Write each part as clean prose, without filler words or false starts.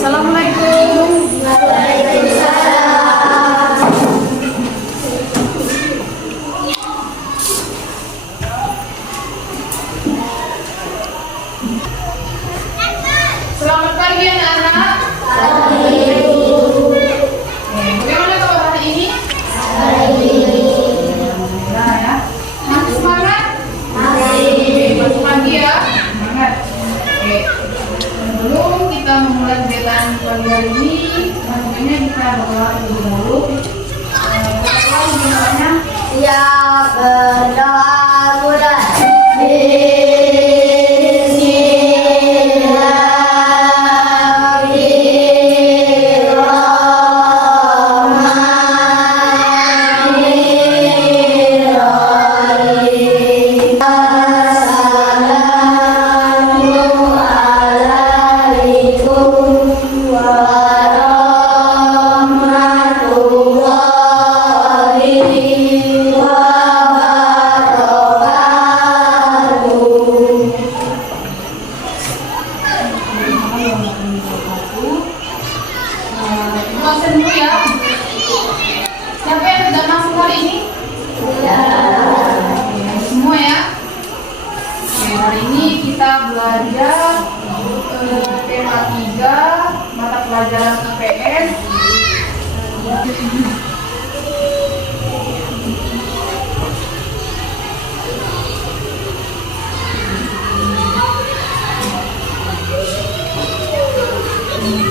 Assalamualaikum. Selamat pagi anak-anak. Bagaimana kabar hari ini? Nah ya, masih semangat? Masih pagi ya? Semangat. Oke. Sebelum kita memulai kegiatan pagi hari ini, tentunya kita berdoa terlebih dahulu. Berdoa gimana? Ya, berdoa mudah. Absen dulu ya. Siapa yang sudah masuk hari ini? Oke, semua ya. Oke, hari ini kita belajar tema 3 mata pelajaran IPS.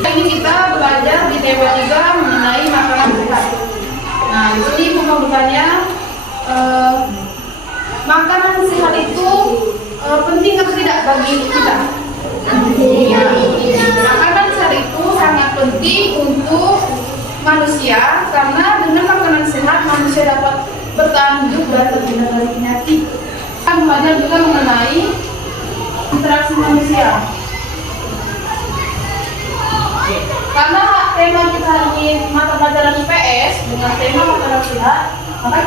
Ini kita belajar di tema 3 mengenai makanan sehat. Nah, di sini mau bertanya, makanan sehat itu penting atau tidak bagi kita? Ya, makanan sehat itu sangat penting untuk manusia karena dengan makanan sehat manusia dapat bertahan hidup dan terhindar dari penyakit. Kita belajar juga mengenai interaksi manusia. Karena tema kita hari ini mata pelajaran IPS dengan tema makanan sehat, maka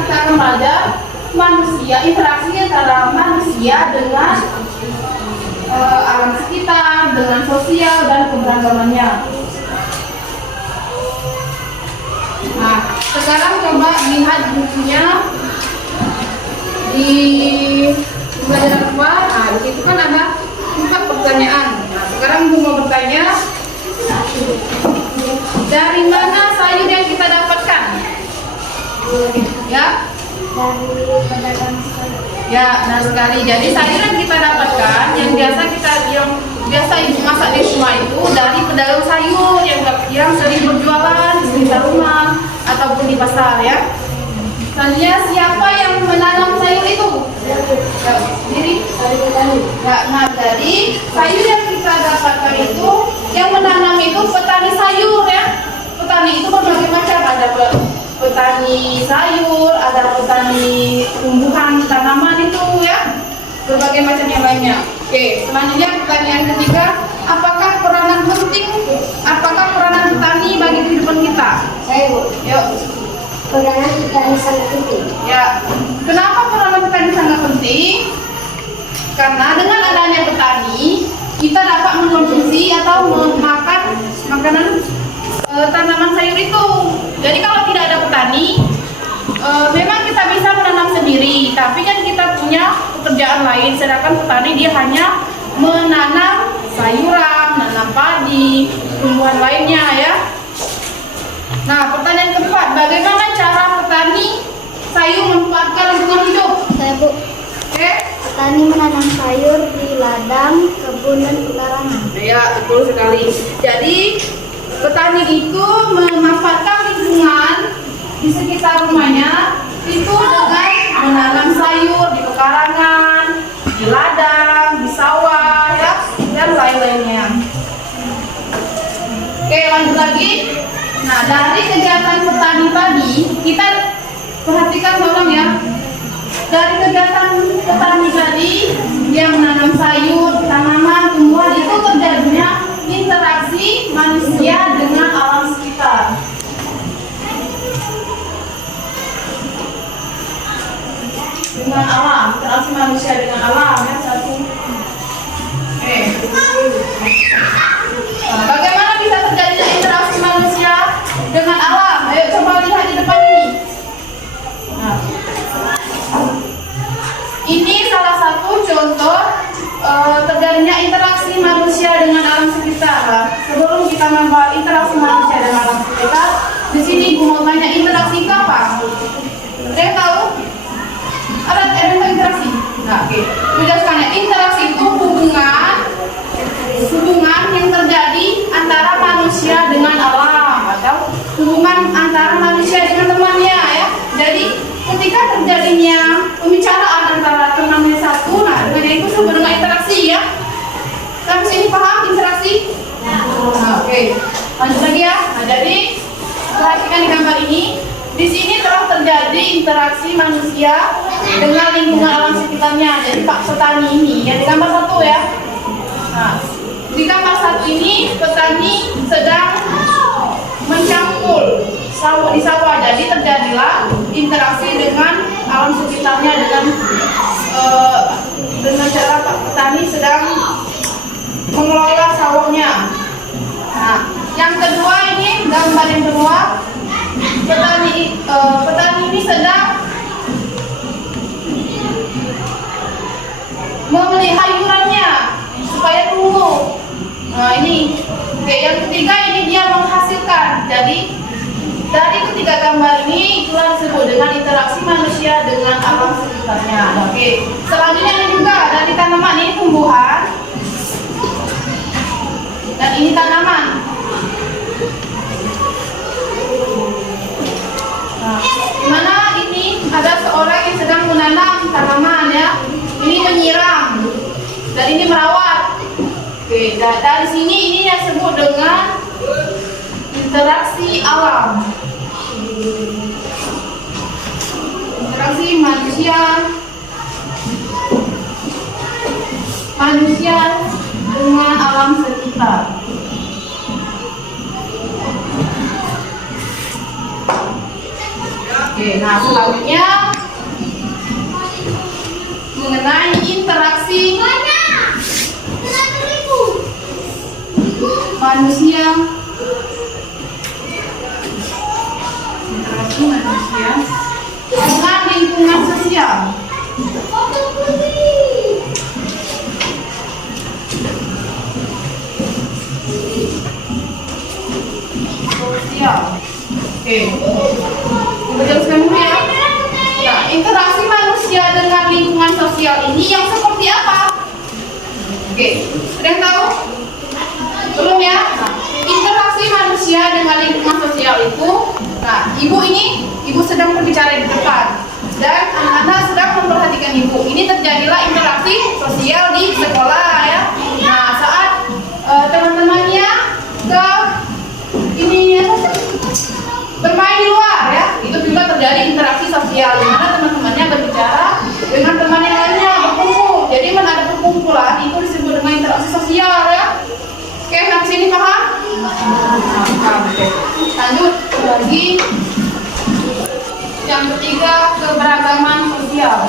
kita akan belajar manusia, interaksi antara manusia dengan alam sekitar, dengan sosial dan keberagamannya. Nah, sekarang coba lihat bukunya di pelajaran apa? Nah, di situ kan ada 4 pertanyaan. Nah, sekarang Ibu mau bertanya, dari mana sayur yang kita dapatkan? Ya? Dari pedagang sayur. Ya, benar sekali. Jadi sayur yang kita dapatkan, yang biasa ibu masak di rumah itu dari pedagang sayur yang sering berjualan di sekitar rumah ataupun di pasar ya. Selanjutnya, siapa yang menanam sayur itu? Ya, sendiri. Nah, dari sayur yang kita dapatkan itu, yang menanam itu petani sayur ya. Petani itu berbagai macam, ada petani sayur, ada petani tumbuhan tanaman itu ya, berbagai macam yang lainnya. Oke, selanjutnya pertanyaan ketiga, apakah peranan petani bagi kehidupan kita? Saya, Bu. Yuk. Peranan petani sangat penting. Ya, kenapa peranan petani sangat penting? Karena dengan adanya petani, kita dapat mengkonsumsi atau memakan makanan tanaman sayur itu. Jadi kalau tidak ada petani, memang kita bisa menanam sendiri, tapi kan kita punya pekerjaan lain. Sedangkan petani dia hanya menanam sayuran, menanam padi, tumbuhan lainnya ya. Nah, pertanyaan keempat, bagaimana cara petani sayur memanfaatkan lingkungan hidup? Saya, Bu. Oke. Petani menanam sayur di ladang, kebun, dan pekarangan. Ya, betul sekali. Jadi petani itu memanfaatkan lingkungan di sekitar rumahnya itu dengan menanam sayur di pekarangan, di ladang, di sawah, ya, dan lain-lainnya. Oke, lanjut lagi. Nah, dari kegiatan petani tadi, kita perhatikan tolong ya. Dari kegiatan petani tadi, dia menanam sayur, tanaman, tumbuhan, itu terjadinya interaksi manusia dengan alam sekitar. Dengan alam, interaksi manusia dengan alam ya, satu. Bagaimana manusia dengan lingkungan alam sekitarnya. Jadi Pak petani ini yang di gambar 1 ya. Nah, di gambar 1 ini petani sedang mencampur sawah di sawah. Jadi terjadilah interaksi dengan alam sekitarnya dengan cara Pak petani sedang mengelola sawahnya. Nah, yang kedua ini gambar yang kedua, petani ini sedang memelihara sayurannya supaya tumbuh. Nah ini, oke, yang ketiga ini dia menghasilkan. Jadi dari ketiga gambar ini itulah disebut dengan interaksi manusia dengan alam sekitarnya. Oke, selanjutnya ini juga dari tanaman, ini tumbuhan dan ini tanaman. Nah, dimana ini ada seorang yang sedang menanam tanaman ya. Ini menyiram dan ini merawat. Oke, dari sini ini yang disebut dengan interaksi alam. Interaksi manusia dengan alam sekitar. Oke, nah selanjutnya mengenai interaksi manusia dengan lingkungan sosial. Oke, kita jelaskan dulu ya. Nah, interaksi manusia dengan lingkungan sosial ini yang seperti apa? Oke, ada yang tahu? Belum ya? Nah, interaksi manusia dengan lingkungan sosial itu, nah, ibu sedang berbicara di depan dan anak-anak sedang memperhatikan ibu. Ini terjadilah interaksi sosial di sekolah ya. Nah, saat teman-temannya bermain di luar ya, itu juga terjadi interaksi sosial di mana teman-temannya berbicara dengan teman yang lainnya, berkumpul. Jadi ada perkumpulan itu disebut dengan interaksi sosial ya. Oke, sampai sini paham? Paham. Oke. Lanjut lagi. Yang ketiga, keberagaman sosial.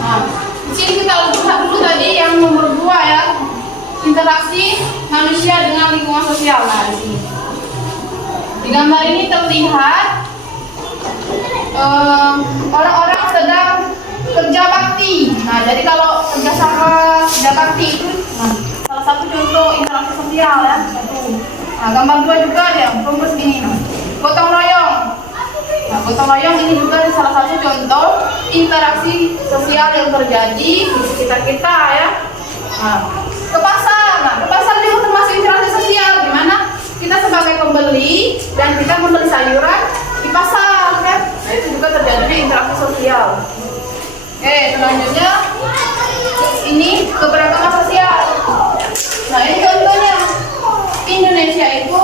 Nah, di sini kita lihat dulu tadi yang nomor 2 ya, interaksi manusia dengan lingkungan sosial. Nah, di sini di gambar ini terlihat orang-orang sedang kerja bakti. Nah, jadi kalau kerja sama kerja bakti itu salah satu contoh interaksi sosial ya. Nah, gambar 2 juga ada yang rumus gini. Gotong royong. Nah, gotong royong ini juga salah satu contoh interaksi sosial yang terjadi di sekitar kita ya. Nah, ke pasar. Nah, ke pasar juga termasuk interaksi sosial, di mana kita sebagai pembeli dan kita membeli sayuran di pasar kan. Nah, itu juga terjadi interaksi sosial. Oke, selanjutnya ini keberagaman sosial. Nah, ini contohnya. Indonesia itu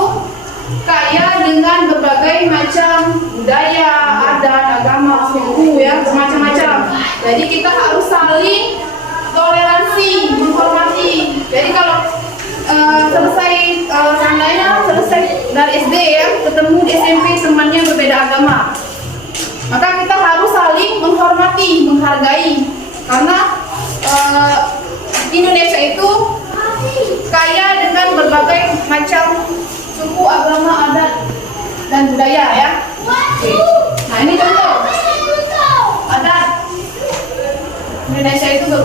kaya dengan berbagai macam budaya, adat, agama, suku ya, macam-macam. Jadi kita harus saling toleransi, menghormati. Jadi kalau selesai dari SD ya, ketemu di SMP temannya berbeda agama, maka kita harus saling menghormati, menghargai. Karena Indonesia itu kaya dengan berbagai macam suku, agama, adat, dan budaya ya. Oke. Nah, ini contoh adat. Indonesia itu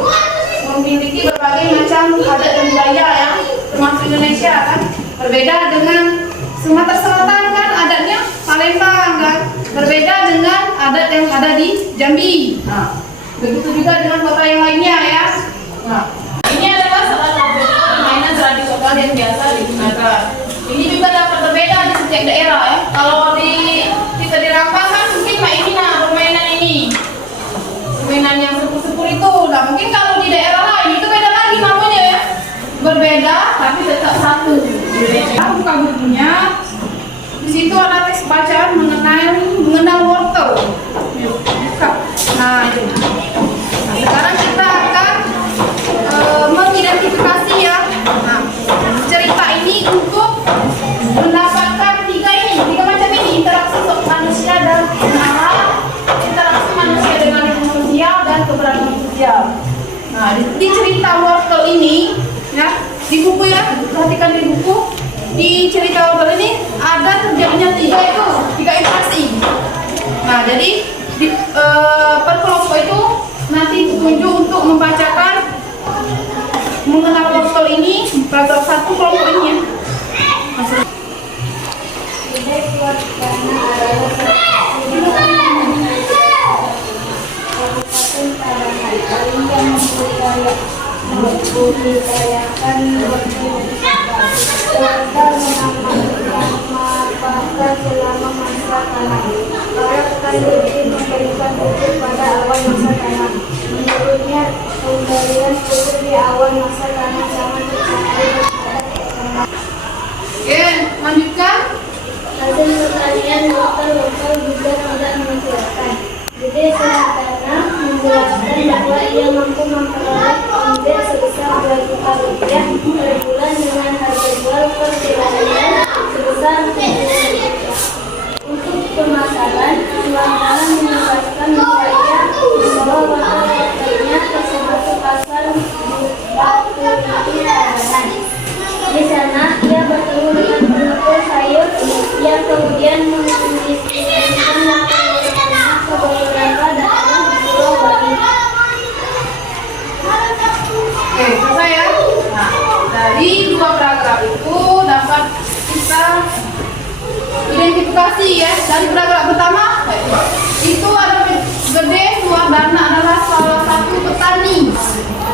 memiliki berbagai macam adat dan budaya ya, termasuk Indonesia kan. Berbeda dengan Sumatera Selatan kan, adatnya Palembang kan. Berbeda dengan adat yang ada di Jambi. Nah, begitu juga dengan kota yang lainnya ya. Nah, ini adalah salah satu permainan tradisional yang biasa digunakan. Ini juga dapat berbeda di setiap daerah ya. Kalau kita di Rambang kan mungkin permainan ini. Permainan yang sepuh-sepuh itu. Nah, mungkin kalau di daerah lain itu beda lagi namanya ya. tapi tetap satu. Kita buka bukunya. Di situ ada teks bacaan mengenal wortel. Buka. Nah itu. Nah, sekarang kita akan mengidentifikasi ya. Nah, cerita ini untuk mendapatkan tiga macam ini, interaksi manusia dan alam, interaksi manusia dengan lingkungan sosial, dan keberagaman sosial. Nah, di cerita wortel ini, ya, di buku ya, perhatikan di buku, di cerita wortel ini ada terjadinya tiga interaksi. Nah, jadi per kelompok itu nanti ditunjuk untuk membacakan mengenal wortel ini, paragraf 1 kelompok ini ya. Membudidayakan warga memanfaatkan selama masa tanam. Para petani memberikan pupuk pada awal masa tanam. Menurutnya, pemberian pupuk di awal masa tanam sangat berpengaruh terhadap ekonomi. Oke, lanjutkan. Hasil pertanian lokal juga tidak menghasilkan. Jadi Santana menjelaskan bahwa ia mampu memperoleh omset sebesar Rp2 juta per bulan dengan harga jual per kilogramnya sebesar Rp7. Untuk pemasaran, Santana menegaskan bahwa wortelnya tersebut ke pasar Batu Tabanan. Di sana, ia bertemu dengan pemukul sayur yang kemudian mendistribusikan ke beberapa daerah di Pulau Bali. Oke, selesai ya. Nah, dari dua paragraf itu dapat kita identifikasi ya. Dari paragraf pertama itu ada Gede Suwardana adalah salah satu petani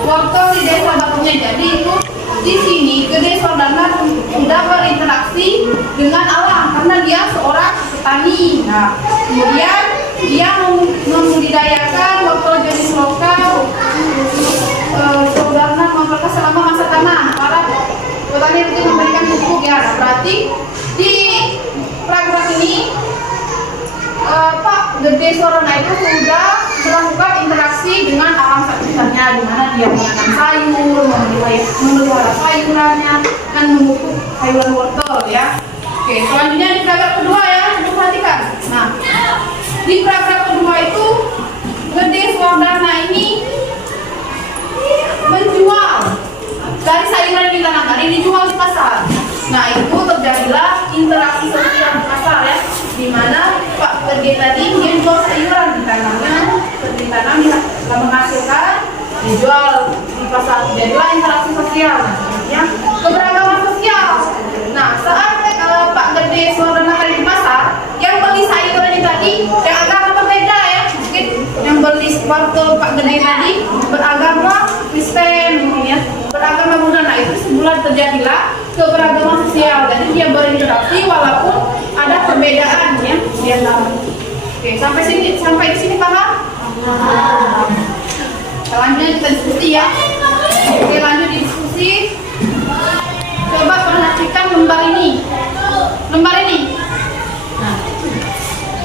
wortel di desa Batunya. Jadi itu di sini Gede Suwardana sudah berinteraksi dengan alam karena dia seorang petani. Nah, kemudian dia membudidayakan wortel jenis lokal. Suwardana memperkas selama masa tanam. Para petani itu memberikan pupuk ya. Nah, berarti di paragraf ini Pak Gede Suwardana itu sudah melakukan interaksi dengan alam sekitarnya, di mana dia menanam sayur, memelihara sayurannya, dan memupuk sayuran wortel ya. Oke, selanjutnya di paragraf kedua ya, perhatikan. Nah, di paragraf kedua itu Gede Suwardana ini menjual dari sayuran yang ditanamkan ini dijual di pasar. Nah, itu terjadilah interaksi sosial di pasar ya, di mana Pak Gede tadi dia jual sayuran ditanamnya, ditanam menghasilkan, dijual di pasar. Jadilah interaksi sosial, ya, keberagaman sosial. Nah, saat Pak Gede Suwardana tadi di pasar, yang beli sayurannya tadi yang agama berbeda ya, mungkin yang beli wortel Pak Gede tadi beragama Kristen, ya, beragama Buddha. Nah, itu sebulan terjadilah keberagaman sosial. Jadi dia berinteraksi walaupun ada perbedaan ya di antara. Oke, sampai di sini paham? Selanjutnya kita diskusi ya. Oke, lanjut diskusi. Coba perhatikan lembar ini. Nah,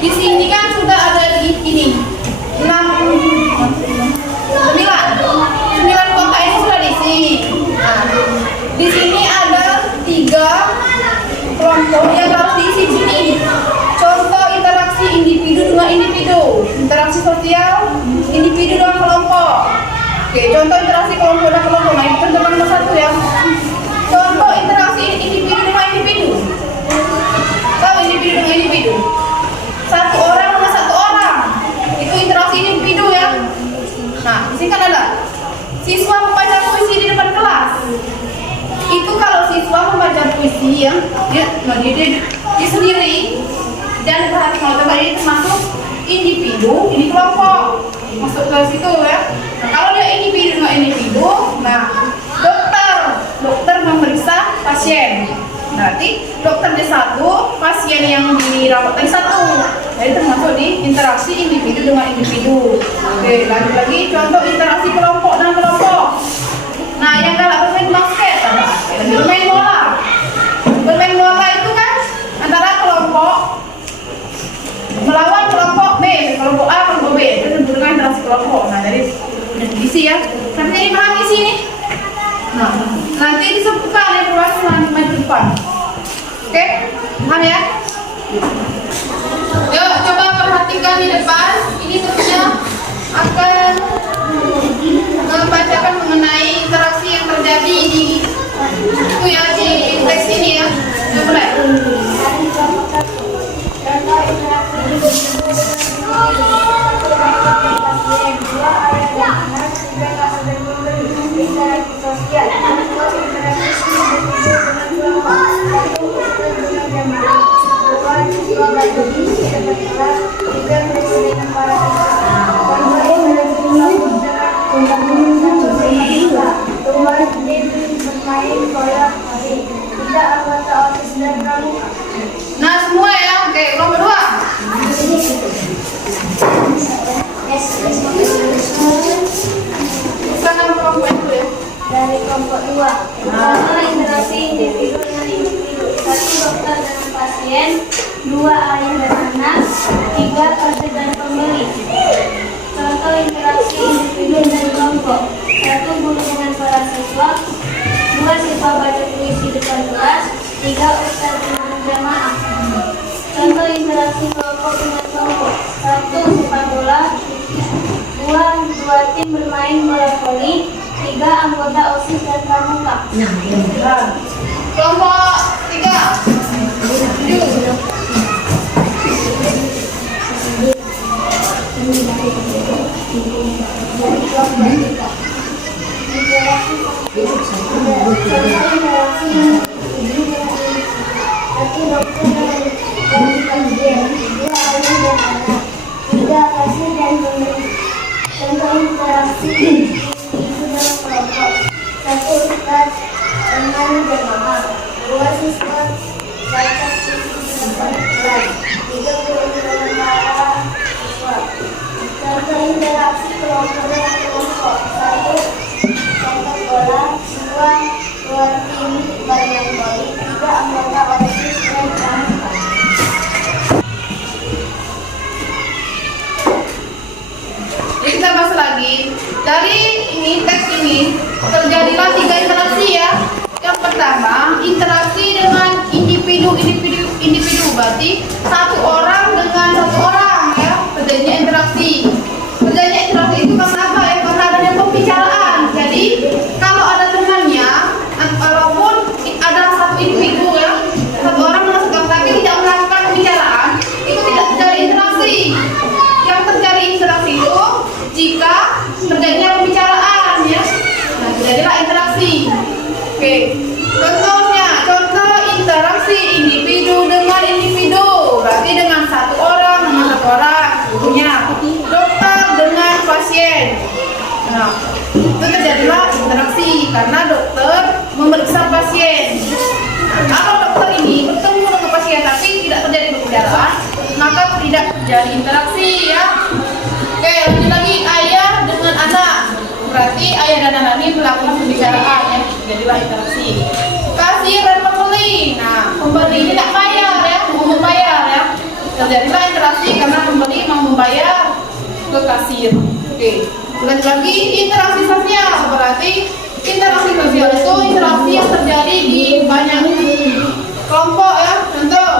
di sini kan sudah ada ini 9 kota ini sudah diisi. Nah, di sini ada 3 kelompok yang harus diisi di sini. Contoh interaksi individu dengan individu, interaksi sosial individu dengan kelompok. Oke, contoh interaksi kelompok dan kelompok. Nah, itu tentang nomor 1 ya. Contoh interaksi individu dengan individu. Tahu individu dengan individu? Satu orang sama satu orang. Itu interaksi individu ya. Nah, di sini kan ada siswa membaca puisi di depan kelas. Itu kalau siswa membaca puisi ya, dia sendiri dan perhatikan kalau ini termasuk individu, ini kelompok masuk ke situ ya. Nah, kalau dia individu dengan individu, nah dokter memeriksa pasien. Berarti dokternya 1, pasien yang dirawat tadi 1. Jadi termasuk di interaksi individu dengan individu. Oke, lanjut lagi contoh interaksi kelompok dengan kelompok. Nah, yang galak bermain basket, bermain melawan kelompok B, kelompok A, kelompok B itu tentu dengan interaksi kelompok. Nah, dari isi ya. Sampai jadi paham isi ini? Nah, nanti disebutkan ya perwakilan di depan. Oke, paham ya? Yuk, coba perhatikan di depan. Ini tentunya akan membacakan mengenai interaksi yang terjadi di itu ya, di teks ini ya. Kita mulai. Nah, semua ya. Oke, nomor 2. Dari kelompok 2, pertama interaksi individu dengan individu. 1 dokter dengan pasien, 2 ayah dan anak, 3 pekerja dan pembeli. Contoh interaksi individu dan kelompok. 1 guru dengan para siswa, 2 siswa baca puisi depan kelas, 3 ustaz dengan jamaah. Contoh interaksi kelompok dengan kelompok. 1 sepak bola, 2 tim bermain bola voli, 3 anggota OSIS dan pramuka. Kelompok 3. Contoh interaksi individu dalam kelompok. 1 ustaz dengan jamaah, 2 siswa baca puisi depan kelas, 3 guru dengan para siswa. Contoh interaksi kelompok dengan kelompok. 1 sepak bola, 2 tim bermain voli, 3 anggota OSIS dan pramuka. Jadi kita bahas lagi. Dari ini teks ini terjadilah 3 interaksi ya. Yang pertama, interaksi dengan individu. Berarti 1 orang dengan 1 orang ya. Terjadinya interaksi. Terjadinya interaksi itu karena apa ya? Karena adanya pembicaraan. Jadi kalau ada temannya, walaupun ada 1 individu ya, 1 orang dengan 1 orang tapi tidak melakukan pembicaraan, itu tidak terjadi interaksi. Yang terjadi interaksi itu jika terjadinya pembicaraan ya. Nah, terjadilah interaksi. Oke. Contoh interaksi individu dengan individu. Berarti dengan 1 orang dengan 1 orang. Contohnya dokter dengan pasien. Nah, itu terjadilah interaksi karena dokter memeriksa pasien. Kalau dokter ini bertemu dengan pasien tapi tidak terjadi pembicaraan, maka tidak terjadi interaksi ya. Oke, lanjut lagi, ayah dengan anak. Berarti ayah dan anak ini melakukan pembicaraan ya, jadilah interaksi. Kasir dan pembeli. Nah, pembeli ini tidak bayar ya, mau membayar ya. Terjadilah interaksi karena pembeli mau membayar ke kasir. Oke, lanjut lagi, interaksi sosial. Berarti interaksi sosial itu interaksi yang terjadi di banyak kelompok ya. Contoh,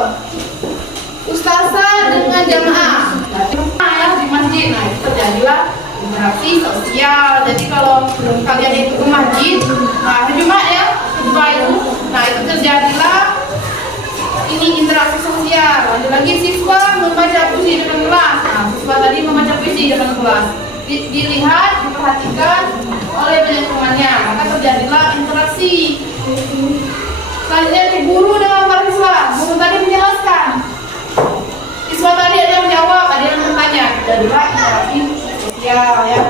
ustazah dengan jamaah. Ya, di masjid. Nah, itu terjadilah interaksi sosial. Jadi kalau kalian itu ke masjid, nah Jumat ya, khutbah itu, nah itu terjadilah ini interaksi sosial. Lanjut lagi, siswa membaca puisi di depan kelas. Nah, siswa tadi membaca puisi di depan kelas. Dilihat, diperhatikan oleh banyak temannya, maka terjadilah interaksi. Selanjutnya, guru dengan para siswa. Guru tadi menjelaskan, siswa tadi ada yang menjawab, ada yang bertanya. Jadilah interaksi sosial ya.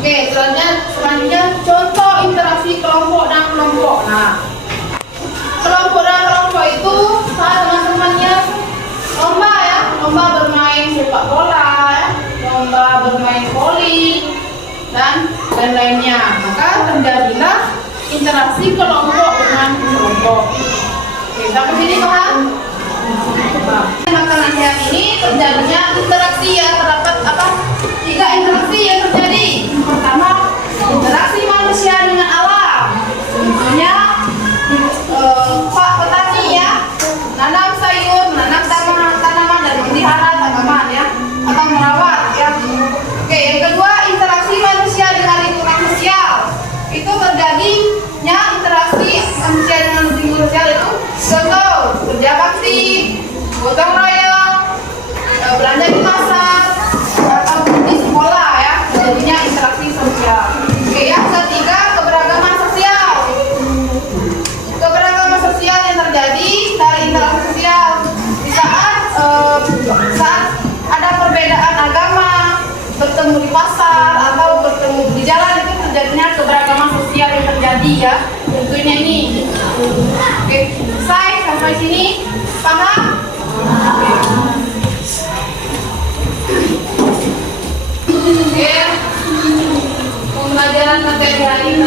Oke, selanjutnya contoh interaksi kelompok dan kelompok. Nah, kelompok dan kelompok itu saat teman-temannya lomba ya, lomba bermain sepak bola ya, lomba bermain voli dan lain-lainnya. Maka terjadilah interaksi kelompok dengan kelompok. Oke, sampai sini paham? Makanan siang ini terjadinya interaksi ya, terdapat apa? 3 interaksi yang terjadi. Pertama, interaksi manusia dengan alam. Contohnya Pak petani ya, nanam sayur, menanam tanaman dan memelihara tanaman ya, atau merawat ya. Oke, yang kedua interaksi manusia dengan lingkungan sosial. Itu terjadinya interaksi manusia dengan lingkungan sosial itu contoh kerja bakti, gotong royong, belanja di pasar, atau di sekolah ya, jadinya interaksi sosial. Oke, yang ketiga keberagaman sosial. Keberagaman sosial yang terjadi dari interaksi sosial di saat ada perbedaan agama, bertemu di pasar atau bertemu di jalan, itu terjadinya keberagaman sosial yang terjadi ya. Tentunya ini. Oke, selesai sampai sini. Paham? Oke. Pembelajaran materi hari ini